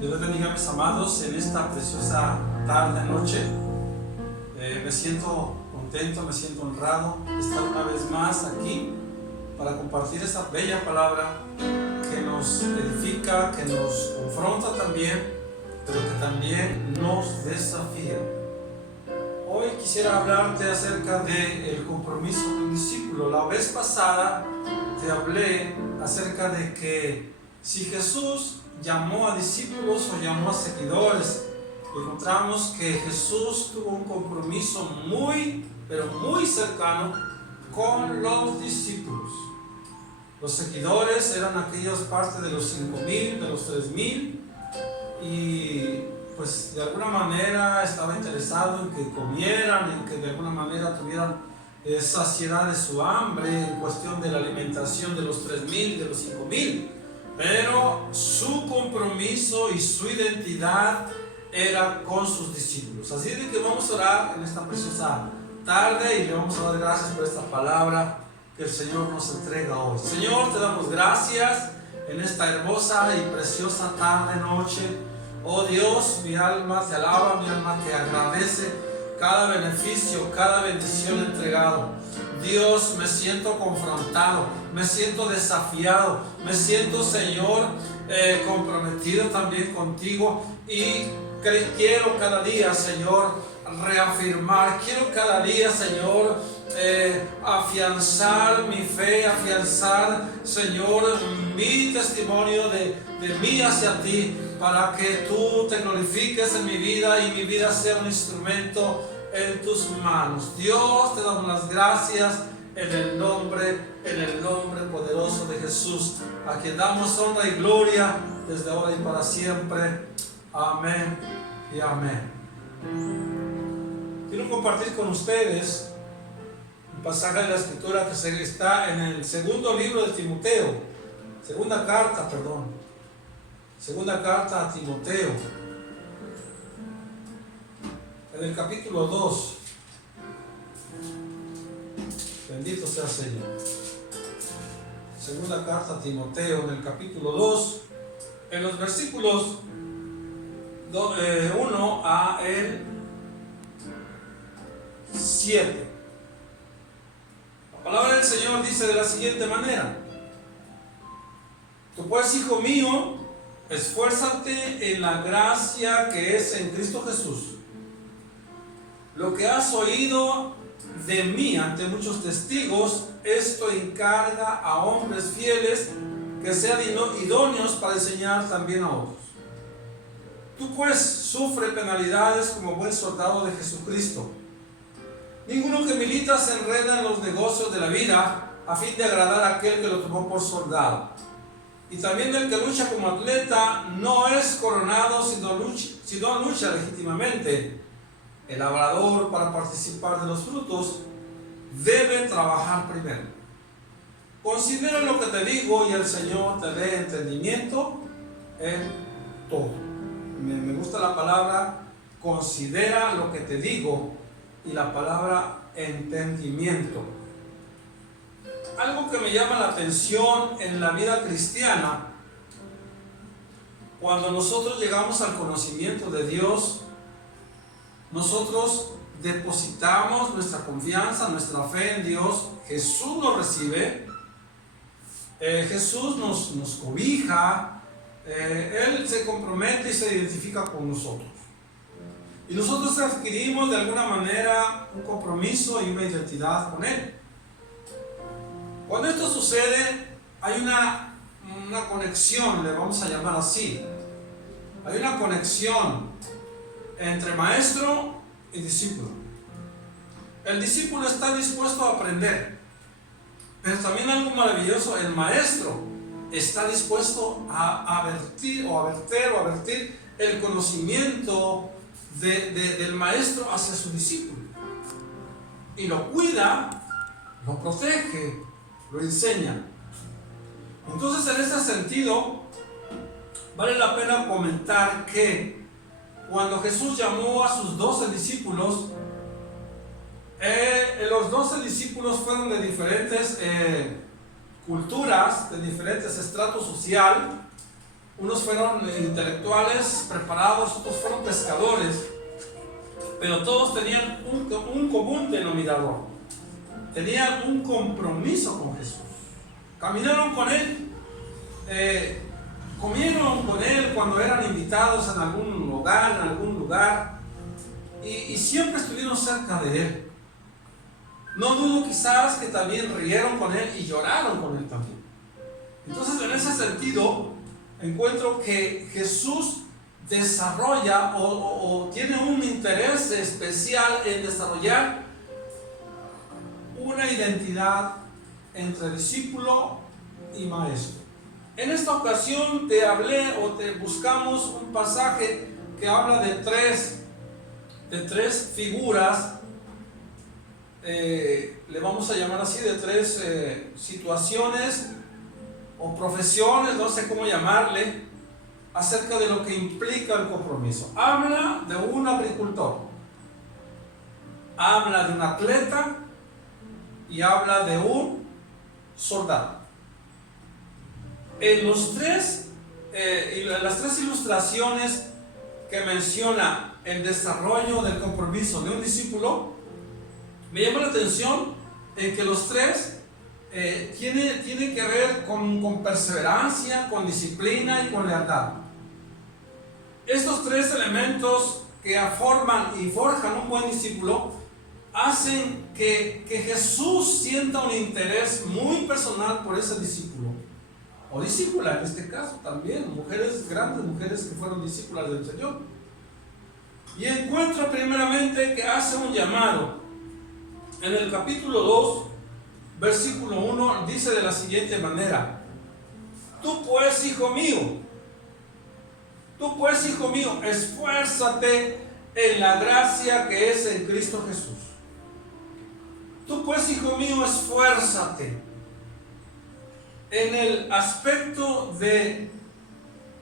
Dios les bendiga, mis amados, en esta preciosa tarde, noche. Me siento contento, me siento honrado de estar una vez más aquí para compartir esta bella palabra que nos edifica, que nos confronta también, pero que también nos desafía. Hoy quisiera hablarte acerca del compromiso de un discípulo. La vez pasada te hablé acerca de que si Jesús llamó a discípulos o llamó a seguidores, encontramos que Jesús tuvo un compromiso muy, pero muy cercano con los discípulos. Los seguidores eran aquellas partes de los 5,000, de los 3,000, y pues de alguna manera estaba interesado en que comieran, en que de alguna manera tuvieran saciedad de su hambre en cuestión de la alimentación de los 3,000, de los 5,000. Pero su compromiso y su identidad era con sus discípulos. Así de que vamos a orar en esta preciosa tarde y le vamos a dar gracias por esta palabra que el Señor nos entrega hoy. Señor, te damos gracias en esta hermosa y preciosa tarde, noche. Oh Dios, mi alma te alaba, mi alma te agradece cada beneficio, cada bendición entregado. Dios, me siento confrontado, me siento desafiado, me siento, Señor, comprometido también contigo, y quiero cada día, Señor, reafirmar, quiero cada día, Señor, afianzar mi fe, afianzar, Señor, mi testimonio de mí hacia ti, para que tú te glorifiques en mi vida y mi vida sea un instrumento en tus manos. Dios, te damos las gracias en el nombre poderoso de Jesús, a quien damos honra y gloria desde ahora y para siempre. Amén y amén. Quiero compartir con ustedes un pasaje de la Escritura que está en el segundo libro de Timoteo, segunda carta a Timoteo, en el capítulo 2. Bendito sea el Señor. Segunda carta a Timoteo, en el capítulo 2, en los versículos 1 a el 7. La palabra del Señor dice de la siguiente manera: Tú pues, hijo mío, esfuérzate en la gracia que es en Cristo Jesús. Lo que has oído de mí ante muchos testigos, esto encarga a hombres fieles que sean idóneos para enseñar también a otros. Tú pues sufre penalidades como buen soldado de Jesucristo. Ninguno que milita se enreda en los negocios de la vida a fin de agradar a aquel que lo tomó por soldado. Y también el que lucha como atleta no es coronado, sino lucha legítimamente. El labrador, para participar de los frutos, debe trabajar primero. Considera lo que te digo, y el Señor te dé entendimiento en todo. Me gusta la palabra considera lo que te digo, y la palabra entendimiento. Algo que me llama la atención en la vida cristiana, cuando nosotros llegamos al conocimiento de Dios, nosotros depositamos nuestra confianza, nuestra fe en Dios. Jesús nos recibe, Jesús nos cobija, Él se compromete y se identifica con nosotros. Y nosotros adquirimos de alguna manera un compromiso y una identidad con Él. Cuando esto sucede, hay una conexión, le vamos a llamar así. Hay una conexión entre maestro y discípulo. El discípulo está dispuesto a aprender, pero también algo maravilloso: el maestro está dispuesto a verter el conocimiento del maestro hacia su discípulo, y lo cuida, lo protege, lo enseña. Entonces, en ese sentido, vale la pena comentar que cuando Jesús llamó a sus 12 discípulos, los 12 discípulos fueron de diferentes culturas, de diferentes estratos social. Unos fueron intelectuales preparados, otros fueron pescadores, pero todos tenían un común denominador. Tenían un compromiso con Jesús. Caminaron con Él, comieron con Él cuando eran invitados en algún lugar, y siempre estuvieron cerca de Él. No dudo quizás que también rieron con Él y lloraron con Él también. Entonces, en ese sentido, encuentro que Jesús desarrolla o tiene un interés especial en desarrollar una identidad entre discípulo y maestro. En esta ocasión te hablé o te buscamos un pasaje que habla de tres figuras, le vamos a llamar así, de tres situaciones o profesiones, no sé cómo llamarle, acerca de lo que implica el compromiso. Habla de un agricultor, habla de un atleta y habla de un soldado. En las tres ilustraciones que menciona el desarrollo del compromiso de un discípulo, me llama la atención en que los tres tiene que ver con perseverancia, con disciplina y con lealtad. Estos tres elementos que forman y forjan un buen discípulo hacen que Jesús sienta un interés muy personal por ese discípulo, o discípula en este caso también, grandes mujeres que fueron discípulas del Señor. Y encuentro primeramente que hace un llamado. En el capítulo 2, versículo 1, dice de la siguiente manera: tú pues, hijo mío, esfuérzate en la gracia que es en Cristo Jesús. Tú pues, hijo mío, esfuérzate en el aspecto de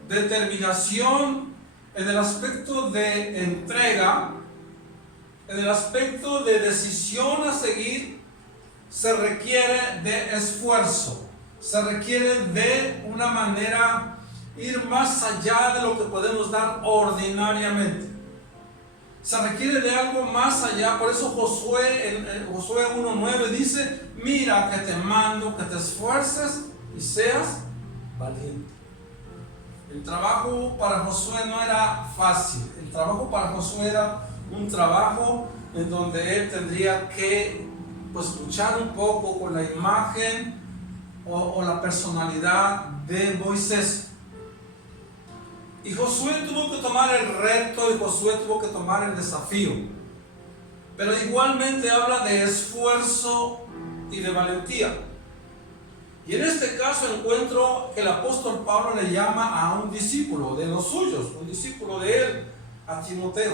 determinación, en el aspecto de entrega, en el aspecto de decisión a seguir. Se requiere de esfuerzo, se requiere de una manera ir más allá de lo que podemos dar ordinariamente. Se requiere de algo más allá. Por eso Josué, en Josué 1:9 dice: mira que te mando que te esfuerces y seas valiente. El trabajo para Josué no era fácil. El trabajo para Josué era un trabajo en donde él tendría que luchar un poco con la imagen o la personalidad de Moisés. Y Josué tuvo que tomar el reto, y Josué tuvo que tomar el desafío. Pero igualmente habla de esfuerzo y de valentía. Y en este caso encuentro que el apóstol Pablo le llama a un discípulo de los suyos, un discípulo de él, a Timoteo,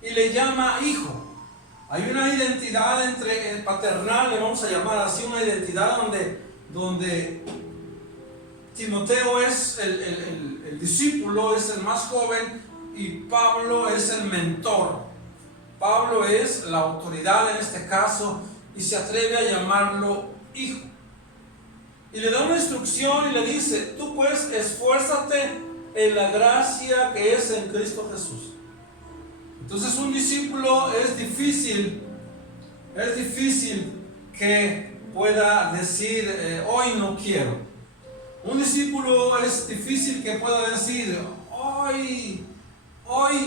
y le llama hijo. Hay una identidad entre paternal, le vamos a llamar así, una identidad donde Timoteo es el discípulo, es el más joven, y Pablo es el mentor. Pablo es la autoridad en este caso, y se atreve a llamarlo hijo. Y le da una instrucción y le dice: tú pues esfuérzate en la gracia que es en Cristo Jesús. Entonces, un discípulo es difícil que pueda decir hoy no quiero. Un discípulo es difícil que pueda decir hoy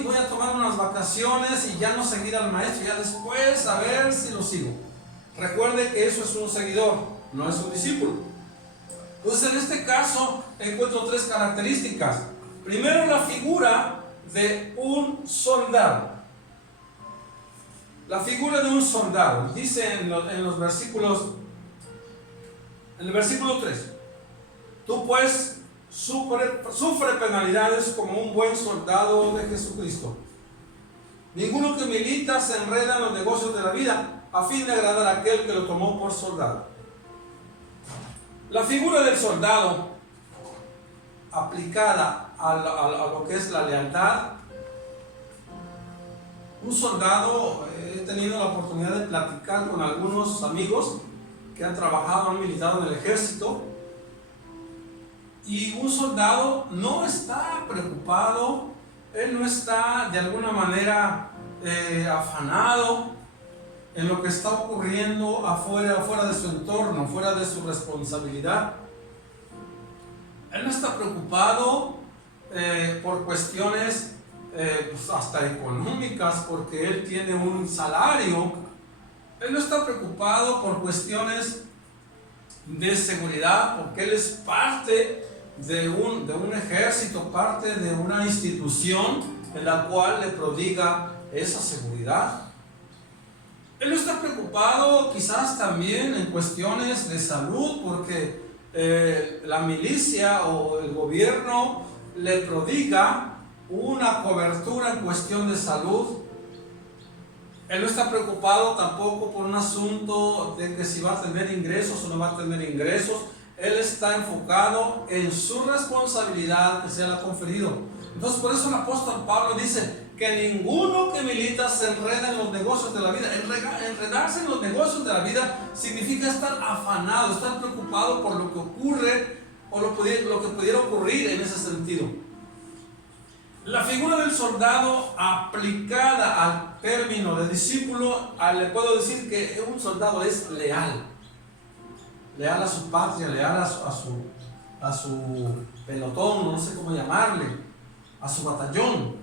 voy a tomar unas vacaciones y ya no seguir al maestro, ya después a ver si lo sigo. Recuerde que eso es un seguidor, no es un discípulo. Entonces, en este caso encuentro tres características. Primero, la figura de un soldado. La figura de un soldado. Dice en los versículos, en el versículo 3: tú pues sufre penalidades como un buen soldado de Jesucristo. Ninguno que milita se enreda en los negocios de la vida a fin de agradar a aquel que lo tomó por soldado. La figura del soldado aplicada a lo que es la lealtad. Un soldado, he tenido la oportunidad de platicar con algunos amigos que han trabajado, han militado en el ejército, Y un soldado no está preocupado, él no está de alguna manera afanado en lo que está ocurriendo afuera de su entorno, fuera de su responsabilidad. Él no está preocupado por cuestiones pues hasta económicas, porque él tiene un salario. Él no está preocupado por cuestiones de seguridad, porque él es parte de un ejército, parte de una institución en la cual le prodiga esa seguridad. Él no está preocupado quizás también en cuestiones de salud, porque la milicia o el gobierno le prodiga una cobertura en cuestión de salud. Él no está preocupado tampoco por un asunto de que si va a tener ingresos o no va a tener ingresos. Él está enfocado en su responsabilidad que se le ha conferido. Entonces, por eso el apóstol Pablo dice que ninguno que milita se enreda en los negocios de la vida. Enredarse en los negocios de la vida significa estar afanado, estar preocupado por lo que ocurre o lo que pudiera ocurrir en ese sentido. La figura del soldado aplicada al término de discípulo, le puedo decir que un soldado es leal. Leal a su patria, leal a su pelotón, no sé cómo llamarle, a su batallón.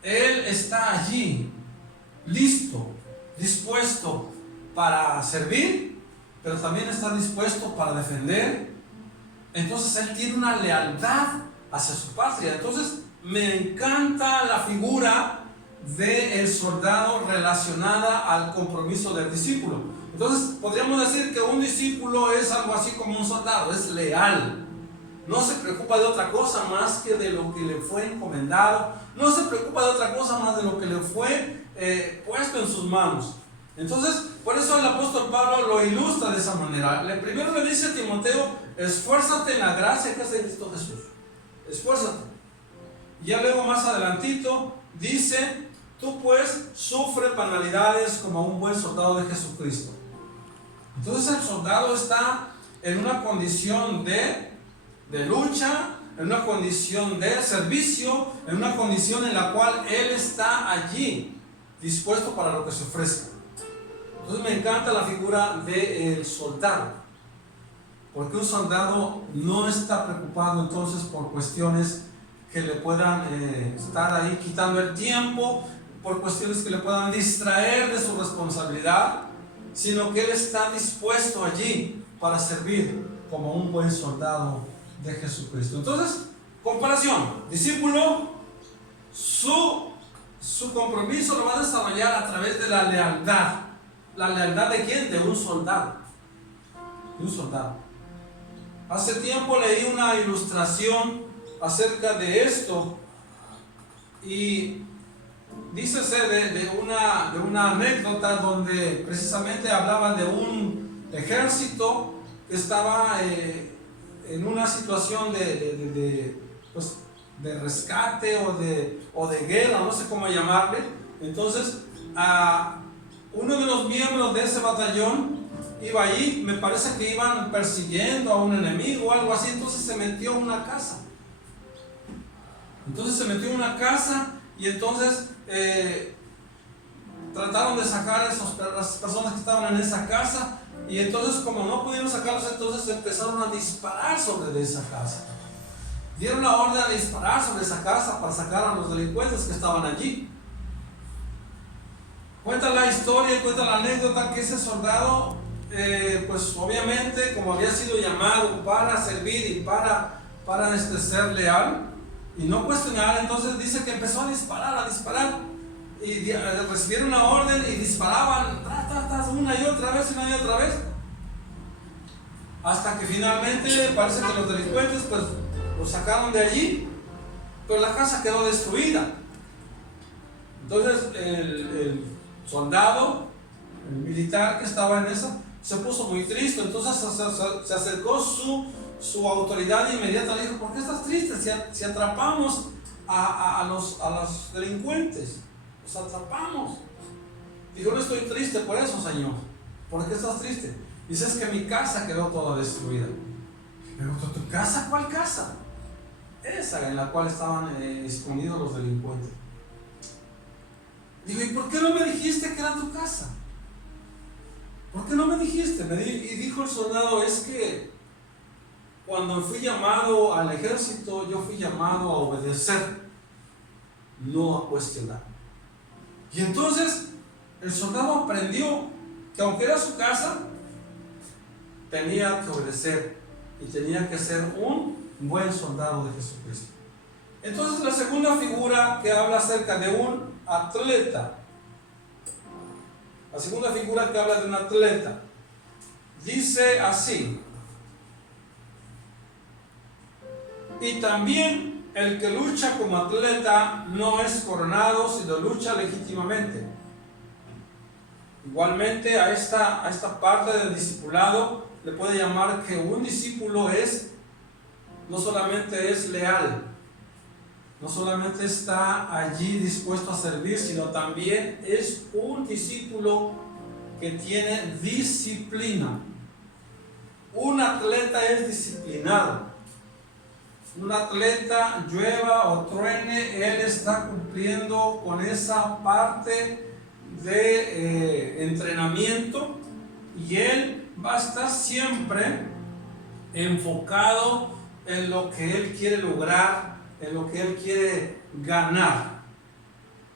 Él está allí, listo, dispuesto para servir, pero también está dispuesto para defender. Entonces él tiene una lealtad hacia su patria. Entonces me encanta la figura del soldado relacionada al compromiso del discípulo. Entonces podríamos decir que un discípulo es algo así como un soldado, es leal. No se preocupa de otra cosa más que de lo que le fue encomendado. No se preocupa de otra cosa más de lo que le fue puesto en sus manos. Entonces, por eso el apóstol Pablo lo ilustra de esa manera. Primero le dice a Timoteo: esfuérzate en la gracia que hace en Cristo Jesús. Esfuérzate. Y ya luego más adelantito dice: tú pues sufre penalidades como un buen soldado de Jesucristo. Entonces el soldado está en una condición de lucha, en una condición de servicio, en una condición en la cual él está allí, dispuesto para lo que se ofrezca. Entonces me encanta la figura del soldado, porque un soldado no está preocupado entonces por cuestiones que le puedan estar ahí quitando el tiempo, por cuestiones que le puedan distraer de su responsabilidad, sino que él está dispuesto allí para servir como un buen soldado de Jesucristo. Entonces, comparación: discípulo, su compromiso lo va a desarrollar a través de la lealtad. ¿La lealtad de quién? De un soldado. De un soldado. Hace tiempo leí una ilustración acerca de esto, y dícese de una anécdota donde precisamente hablaban de un ejército que estaba en una situación de rescate o de guerra, no sé cómo llamarle. Entonces uno de los miembros de ese batallón iba ahí, me parece que iban persiguiendo a un enemigo o algo así. Entonces se metió en una casa. Y entonces trataron de sacar a las personas que estaban en esa casa, y entonces, como no pudieron sacarlos, entonces empezaron a disparar sobre esa casa. Dieron la orden de disparar sobre esa casa para sacar a los delincuentes que estaban allí. Cuenta la historia y cuenta la anécdota que ese soldado, pues obviamente, como había sido llamado para servir y para ser leal y no cuestionar, entonces dice que empezó a disparar, y recibieron una orden y disparaban una y otra vez, hasta que finalmente parece que los delincuentes pues los sacaron de allí, pero la casa quedó destruida. Entonces el soldado, el militar que estaba en eso, se puso muy triste. Entonces se acercó su autoridad inmediata, le dijo: ¿por qué estás triste? Si atrapamos a los delincuentes, los atrapamos. Dijo: no estoy triste por eso, Señor. ¿Por qué estás triste? Dice: es que mi casa quedó toda destruida. Pero ¿tu casa? ¿Cuál casa? Esa en la cual estaban escondidos los delincuentes. Digo, ¿y por qué no me dijiste que era tu casa? ¿Por qué no me dijiste? Y dijo el soldado, es que cuando fui llamado al ejército, yo fui llamado a obedecer, no a cuestionar. Y entonces el soldado aprendió que aunque era su casa, tenía que obedecer y tenía que ser un buen soldado de Jesucristo. Entonces la segunda figura que habla acerca de un atleta, la segunda figura que habla de un atleta, dice así: y también el que lucha como atleta no es coronado, sino lucha legítimamente. Igualmente a esta parte del discipulado le puede llamar que un discípulo no solamente es leal, no solamente está allí dispuesto a servir, sino también es un discípulo que tiene disciplina. Un atleta es disciplinado. Un atleta, llueva o truene, él está cumpliendo con esa parte de entrenamiento, y él va a estar siempre enfocado en lo que él quiere lograr, en lo que él quiere ganar.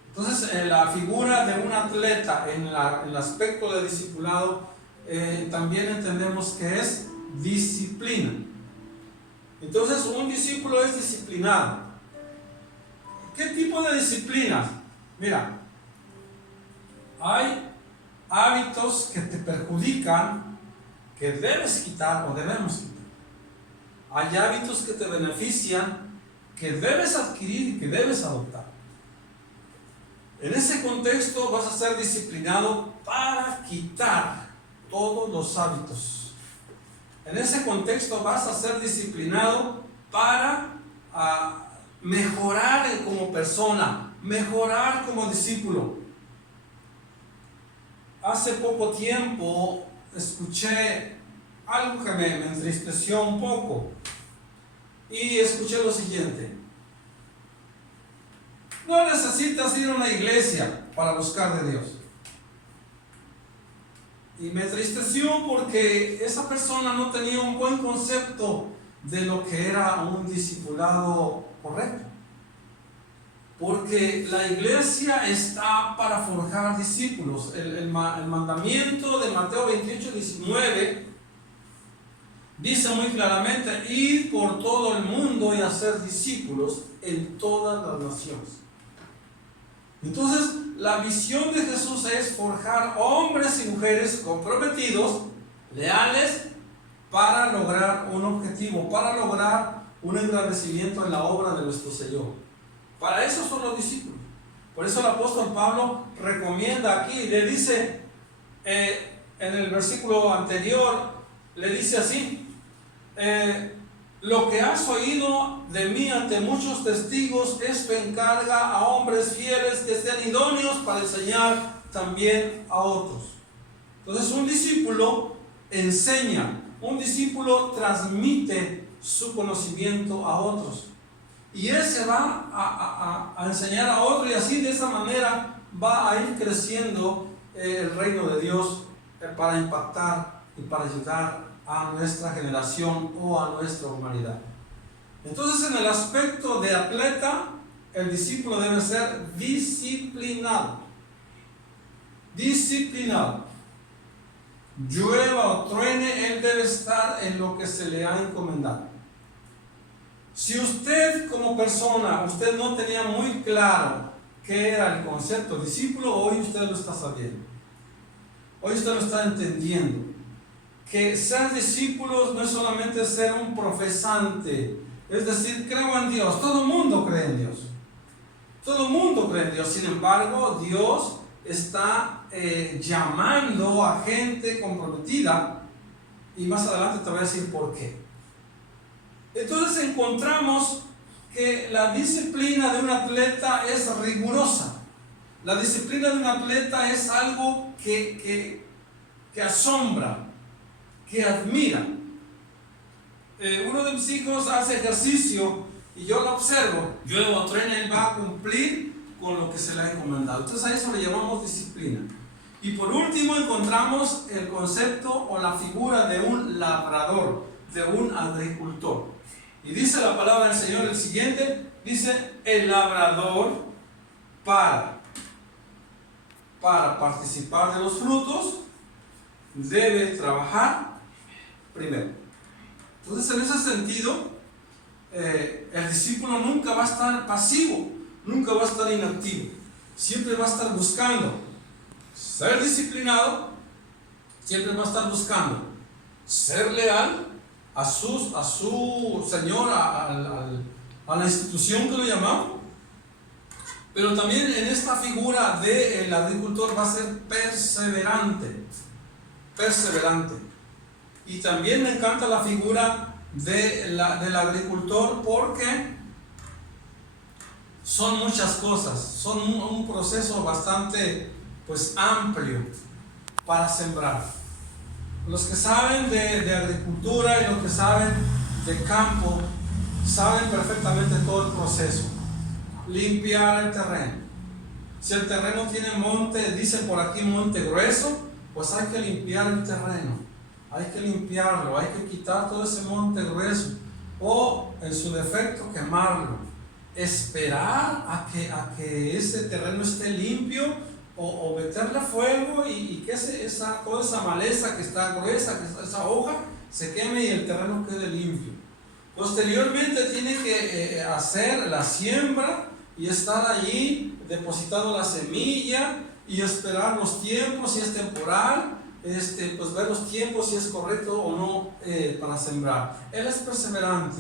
Entonces la figura de un atleta en el aspecto de discipulado también entendemos que es disciplina. Entonces un discípulo es disciplinado. ¿Qué tipo de disciplinas? Mira, hay hábitos que te perjudican, que debes quitar o debemos quitar. Hay hábitos que te benefician, que debes adquirir y que debes adoptar. En ese contexto vas a ser disciplinado para quitar todos los hábitos. En ese contexto vas a ser disciplinado para mejorar como persona, mejorar como discípulo. Hace poco tiempo escuché algo que me entristeció un poco, y escuché lo siguiente: no necesitas ir a una iglesia para buscar de Dios. Y me entristeció porque esa persona no tenía un buen concepto de lo que era un discipulado correcto. Porque la iglesia está para forjar discípulos. El mandamiento de Mateo 28:19 dice muy claramente: id por todo el mundo y hacer discípulos en todas las naciones. Entonces, la visión de Jesús es forjar hombres y mujeres comprometidos, leales, para lograr un objetivo, para lograr un engrandecimiento en la obra de nuestro Señor. Para eso son los discípulos. Por eso el apóstol Pablo recomienda aquí, le dice en el versículo anterior, le dice así: lo que has oído de mí ante muchos testigos, esto encarga a hombres fieles que sean idóneos para enseñar también a otros. Entonces un discípulo enseña, un discípulo transmite su conocimiento a otros, y él se va a enseñar a otros, y así de esa manera va a ir creciendo el reino de Dios para impactar y para ayudar a nuestra generación o a nuestra humanidad. Entonces, en el aspecto de atleta, el discípulo debe ser disciplinado. Disciplinado. Llueva o truene, él debe estar en lo que se le ha encomendado. Si usted como persona, usted no tenía muy claro qué era el concepto discípulo, hoy usted lo está sabiendo. Hoy usted lo está entendiendo. Que ser discípulos no es solamente ser un profesante, es decir, creo en Dios. Todo el mundo cree en Dios. Todo el mundo cree en Dios. Sin embargo, Dios está llamando a gente comprometida, y más adelante te voy a decir por qué. Entonces encontramos que la disciplina de un atleta es rigurosa. La disciplina de un atleta es algo que asombra, que admira. uno de mis hijos hace ejercicio y yo lo observo, yo lo entreno, él va a cumplir con lo que se le ha encomendado. Entonces a eso le llamamos disciplina. Y por último encontramos el concepto o la figura de un labrador, de un agricultor. Y dice la palabra del Señor el siguiente, dice: el labrador para participar de los frutos debe trabajar primero. Entonces, en ese sentido, el discípulo nunca va a estar pasivo, nunca va a estar inactivo, siempre va a estar buscando ser disciplinado, siempre va a estar buscando ser leal a su Señor, a la institución que lo llamamos. Pero también en esta figura del agricultor va a ser perseverante. Y también me encanta la figura del agricultor, porque son muchas cosas, son un proceso bastante amplio para sembrar. Los que saben de agricultura y los que saben de campo saben perfectamente todo el proceso. Limpiar el terreno. Si el terreno tiene monte, dicen por aquí monte grueso, pues hay que limpiar el terreno, hay que limpiarlo, hay que quitar todo ese monte grueso, o en su defecto quemarlo, esperar a que ese terreno esté limpio, o meterle fuego y que toda esa maleza que está gruesa, que esa hoja se queme y el terreno quede limpio. Posteriormente tiene que hacer la siembra y estar allí depositando la semilla y esperar los tiempos, si es temporal, pues ver los tiempos si es correcto o no para sembrar. Él es perseverante,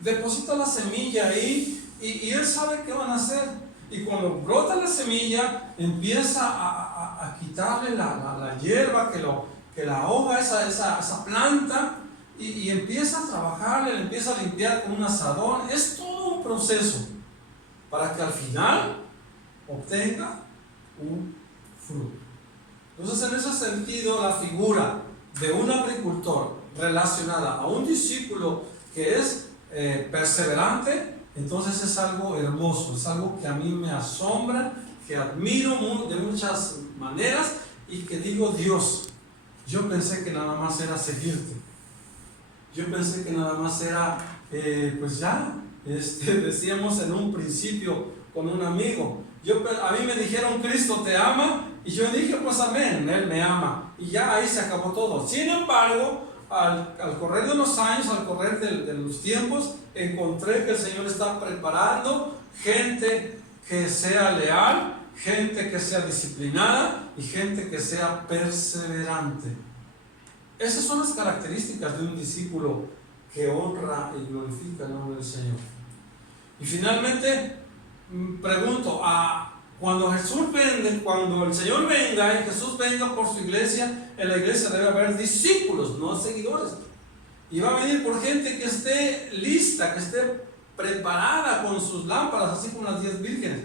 deposita la semilla ahí y él sabe qué van a hacer. Y cuando brota la semilla, empieza a quitarle la hierba que la ahoga esa planta, y empieza a trabajarle, le empieza a limpiar con un asadón. Es todo un proceso para que al final obtenga un fruto. Entonces, en ese sentido, la figura de un agricultor relacionada a un discípulo que es perseverante, entonces es algo hermoso, es algo que a mí me asombra, que admiro de muchas maneras, y que digo: Dios, yo pensé que nada más era seguirte, yo pensé que nada más era, decíamos en un principio con un amigo, a mí me dijeron Cristo te ama, y yo dije pues amén, Él me ama, y ya ahí se acabó todo. Sin embargo, al correr de los años, al correr de los tiempos, encontré que el Señor está preparando gente que sea leal, gente que sea disciplinada y gente que sea perseverante. Esas son las características de un discípulo que honra y glorifica el nombre del Señor. Y finalmente, pregunto, cuando el Señor venga y Jesús venga por su iglesia, en la iglesia debe haber discípulos, no seguidores. Y va a venir por gente que esté lista, que esté preparada con sus lámparas, así como las 10 vírgenes.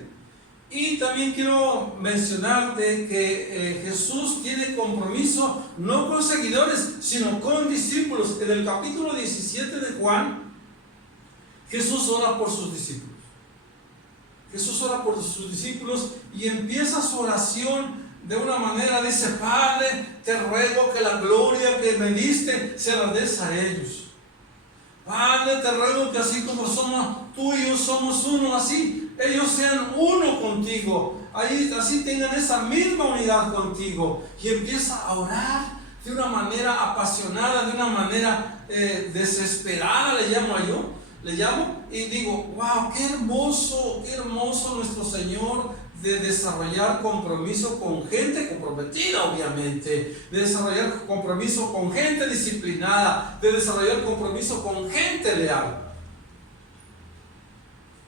Y también quiero mencionarte que Jesús tiene compromiso no con seguidores, sino con discípulos. En el capítulo 17 de Juan, Jesús ora por sus discípulos. Jesús ora por sus discípulos y empieza su oración de una manera, dice: Padre, te ruego que la gloria que me diste se la des a ellos. Padre, te ruego que así como somos tú y yo somos uno, así ellos sean uno contigo, así tengan esa misma unidad contigo. Y empieza a orar de una manera apasionada, de una manera desesperada, le llamo y digo: wow, qué hermoso nuestro Señor, de desarrollar compromiso con gente comprometida, obviamente, de desarrollar compromiso con gente disciplinada, de desarrollar compromiso con gente leal.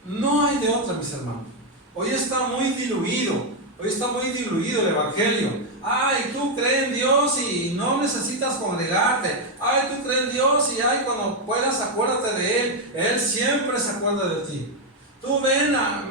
No hay de otra, mis hermanos. Hoy está muy diluido el Evangelio. Ay, tú crees en Dios y no necesitas congregarte. Ay, tú crees en Dios y cuando puedas acuérdate de Él. Él siempre se acuerda de ti. Tú ven, la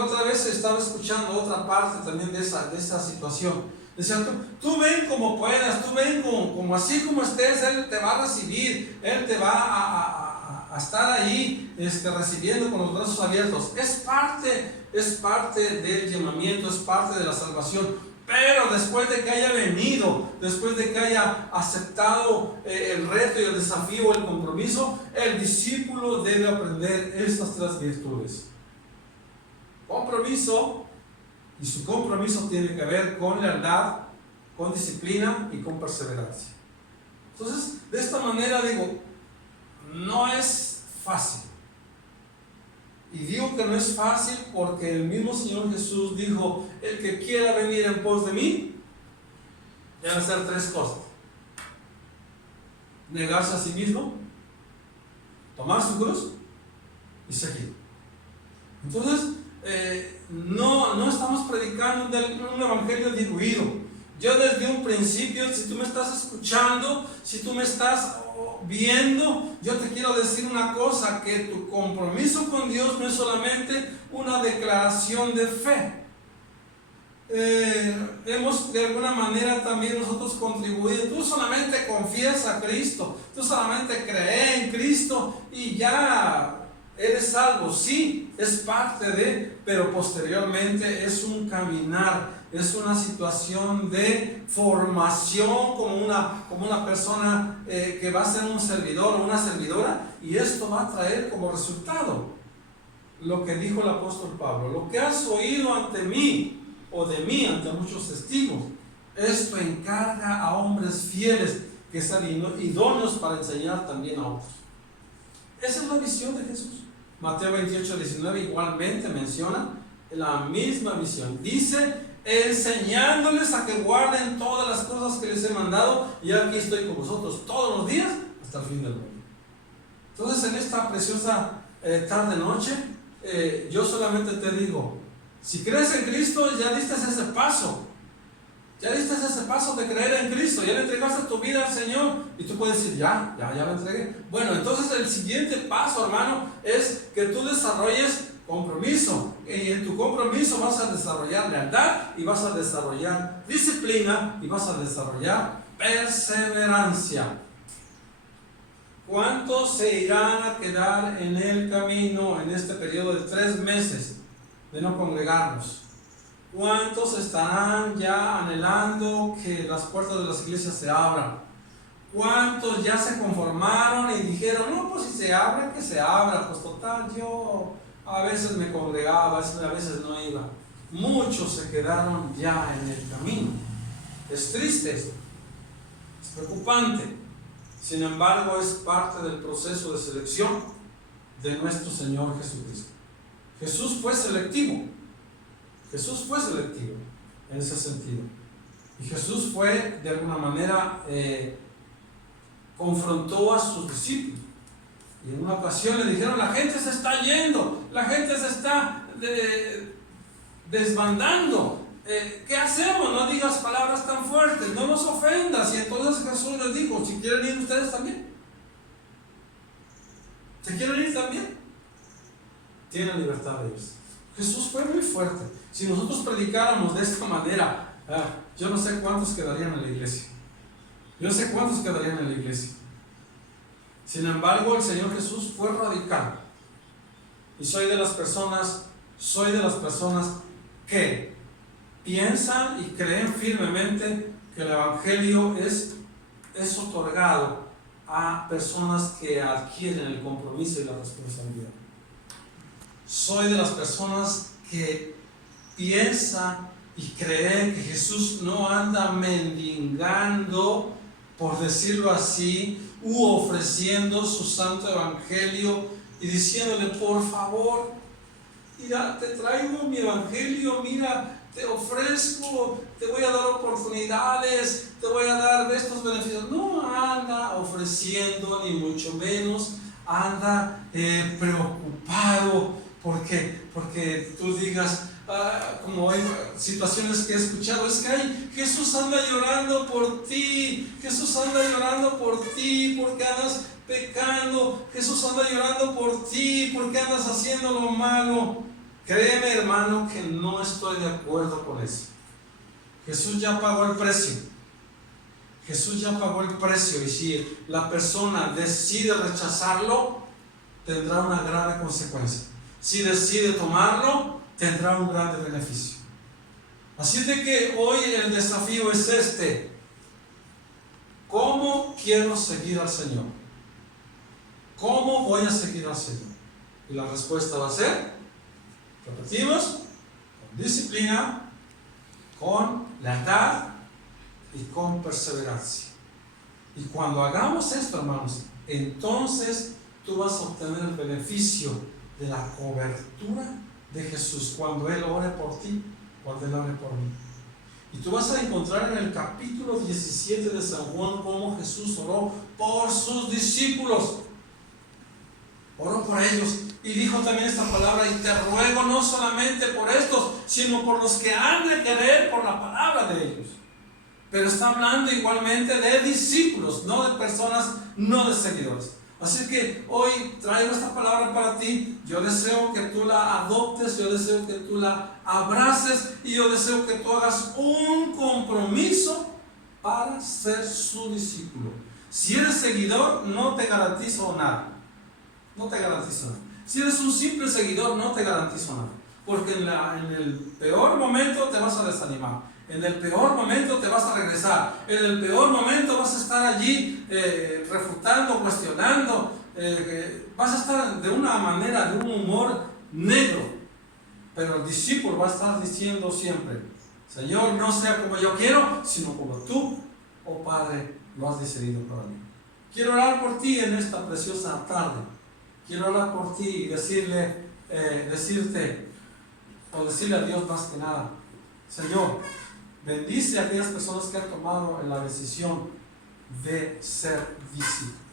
otra vez estaba escuchando otra parte también de esa situación. Decía: tú ven como puedas, tú ven como así como estés, Él te va a recibir, Él te va a estar ahí recibiendo con los brazos abiertos. Es parte del llamamiento, es parte de la salvación. Pero después de que haya venido, después de que haya aceptado el reto y el desafío, el compromiso, el discípulo debe aprender estas 3 virtudes. Compromiso, y su compromiso tiene que ver con lealtad, con disciplina y con perseverancia. Entonces, de esta manera digo, no es fácil. Y digo que no es fácil porque el mismo Señor Jesús dijo: el que quiera venir en pos de mí, debe hacer 3 cosas: negarse a sí mismo, tomar su cruz y seguir. Entonces, no estamos predicando un evangelio diluido. Yo desde un principio, si tú me estás escuchando, si tú me estás viendo, yo te quiero decir una cosa: que tu compromiso con Dios no es solamente una declaración de fe. Hemos de alguna manera también nosotros contribuido. Tú solamente confiesa a Cristo, tú solamente crees en Cristo y ya eres salvo. Sí, es parte de, pero posteriormente es un caminar, es una situación de formación como una persona que va a ser un servidor o una servidora, y esto va a traer como resultado lo que dijo el apóstol Pablo: lo que has oído ante mí, o de mí ante muchos testigos, esto encarga a hombres fieles que sean idóneos para enseñar también a otros. Esa es la visión de Jesús. Mateo 28:19 igualmente menciona la misma visión. Dice: enseñándoles a que guarden todas las cosas que les he mandado, y aquí estoy con vosotros todos los días hasta el fin del mundo. Entonces, en esta preciosa tarde-noche, yo solamente te digo: si crees en Cristo, ya diste ese paso. Ya diste ese paso de creer en Cristo, ya le entregaste tu vida al Señor, y tú puedes decir: ya lo entregué. Bueno, entonces el siguiente paso, hermano, es que tú desarrolles compromiso, y en tu compromiso vas a desarrollar lealtad, y vas a desarrollar disciplina, y vas a desarrollar perseverancia. ¿Cuántos se irán a quedar en el camino en este periodo de 3 meses de no congregarnos? ¿Cuántos estarán ya anhelando que las puertas de las iglesias se abran? ¿Cuántos ya se conformaron y dijeron: no, pues si se abre, que se abra, pues total, yo a veces me congregaba, a veces no iba? Muchos se quedaron ya en el camino. Es triste esto, es preocupante. Sin embargo, es parte del proceso de selección de nuestro Señor Jesucristo. Jesús fue selectivo. Jesús fue selectivo en ese sentido. Y Jesús fue, de alguna manera, confrontó a sus discípulos. Y en una ocasión le dijeron: la gente se está yendo, la gente se está desbandando. ¿Qué hacemos? No digas palabras tan fuertes, no nos ofendas. Y entonces Jesús les dijo: si quieren ir ustedes también. ¿Se quieren ir también? Tienen libertad de irse. Jesús fue muy fuerte. Si nosotros predicáramos de esta manera, yo no sé cuántos quedarían en la iglesia. Yo no sé cuántos quedarían en la iglesia. Sin embargo, el Señor Jesús fue radical. Y soy de las personas que piensan y creen firmemente que el Evangelio es otorgado a personas que adquieren el compromiso y la responsabilidad. Soy de las personas que piensa y cree que Jesús no anda mendigando, por decirlo así, u ofreciendo su santo evangelio y diciéndole: por favor, mira, te traigo mi evangelio, mira, te ofrezco, te voy a dar oportunidades, te voy a dar de estos beneficios. No anda ofreciendo, ni mucho menos anda preocupado porque tú digas, como hay situaciones que he escuchado, es que Jesús anda llorando por ti, Jesús anda llorando por ti porque andas pecando, Jesús anda llorando por ti porque andas haciendo lo malo. Créeme, hermano, que no estoy de acuerdo con eso. Jesús ya pagó el precio. Jesús ya pagó el precio, y si la persona decide rechazarlo, tendrá una grave consecuencia. Si decide tomarlo, tendrá un grande beneficio. Así de que hoy el desafío es este: ¿cómo quiero seguir al Señor? ¿Cómo voy a seguir al Señor? Y la respuesta va a ser, repetimos, con disciplina, con lealtad y con perseverancia. Y cuando hagamos esto, hermanos, entonces tú vas a obtener el beneficio de la cobertura de Jesús cuando Él ore por ti, cuando Él ore por mí. Y tú vas a encontrar en el capítulo 17 de San Juan cómo Jesús oró por sus discípulos. Oró por ellos y dijo también esta palabra: y te ruego no solamente por estos, sino por los que han de creer por la palabra de ellos. Pero está hablando igualmente de discípulos, no de personas, no de seguidores. Así que hoy traigo esta palabra para ti. Yo deseo que tú la adoptes, yo deseo que tú la abraces y yo deseo que tú hagas un compromiso para ser su discípulo. Si eres seguidor, no te garantizo nada. No te garantizo nada. Si eres un simple seguidor, no te garantizo nada. Porque en el peor momento te vas a desanimar. En el peor momento te vas a regresar. En el peor momento vas a estar allí refutando, cuestionando. Vas a estar de una manera, de un humor negro. Pero el discípulo va a estar diciendo siempre: Señor, no sea como yo quiero, sino como tú, oh Padre, lo has decidido para mí. Quiero orar por ti en esta preciosa tarde. Quiero orar por ti y decirle a Dios más que nada: Señor, bendice a aquellas personas que han tomado la decisión de ser discípulos.